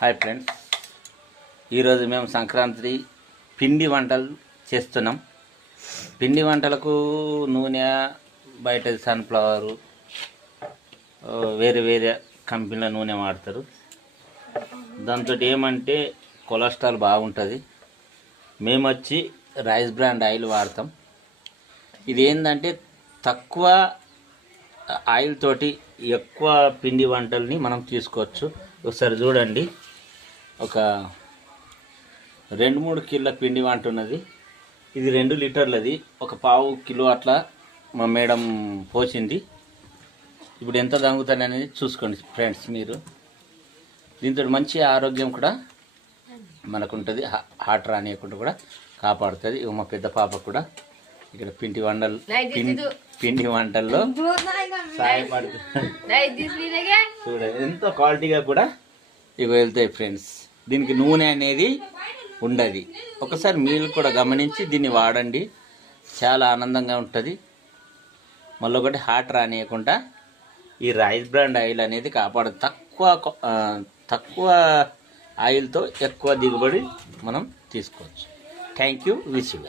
Hi friends, ఈరోజు మేము సంక్రాంతి పిండి వంటలు చేస్తున్నాం. పిండి వంటలకు నూనె బయట సన్ఫ్లవరు వేరే వేరే కంపెనీల నూనె వాడతారు. దాంతో ఏమంటే కొలెస్ట్రాల్ బాగుంటుంది. మేము వచ్చి రైస్ బ్రాండ్ ఆయిల్ వాడతాం. ఇది ఏంటంటే తక్కువ ఆయిల్ తోటి ఎక్కువ పిండి వంటల్ని మనం తీసుకోవచ్చు. ఒకసారి చూడండి, ఒక 2-3 కిలోల పిండి వంట ఉన్నది. ఇది 2 లీటర్లది. ఒక పావు కిలో అట్లా మా మేడం పోసింది. ఇప్పుడు ఎంత దంగుతాను అనేది చూసుకోండి ఫ్రెండ్స్. మీరు దీంతో మంచి ఆరోగ్యం కూడా మనకు ఉంటుంది. హార్ట్ రానియకుండా కూడా కాపాడుతుంది. మా పెద్ద పాప కూడా ఇక్కడ పిండి వంటల్లో సహాయపడుతుంది. చూడండి ఎంతో క్వాలిటీగా కూడా ఇవి వెళ్తాయి ఫ్రెండ్స్. దీనికి నూనె అనేది ఉండదు. ఒకసారి మీరు కూడా గమనించి దీన్ని వాడండి, చాలా ఆనందంగా ఉంటుంది. మళ్ళీ ఒకటి హార్ట్ రానియకుండా ఈ రైస్ బ్రాండ్ ఆయిల్ అనేది కాపాడు. తక్కువ ఆయిల్తో ఎక్కువ దిగుబడి మనం తీసుకోవచ్చు. Thank you. Wish you.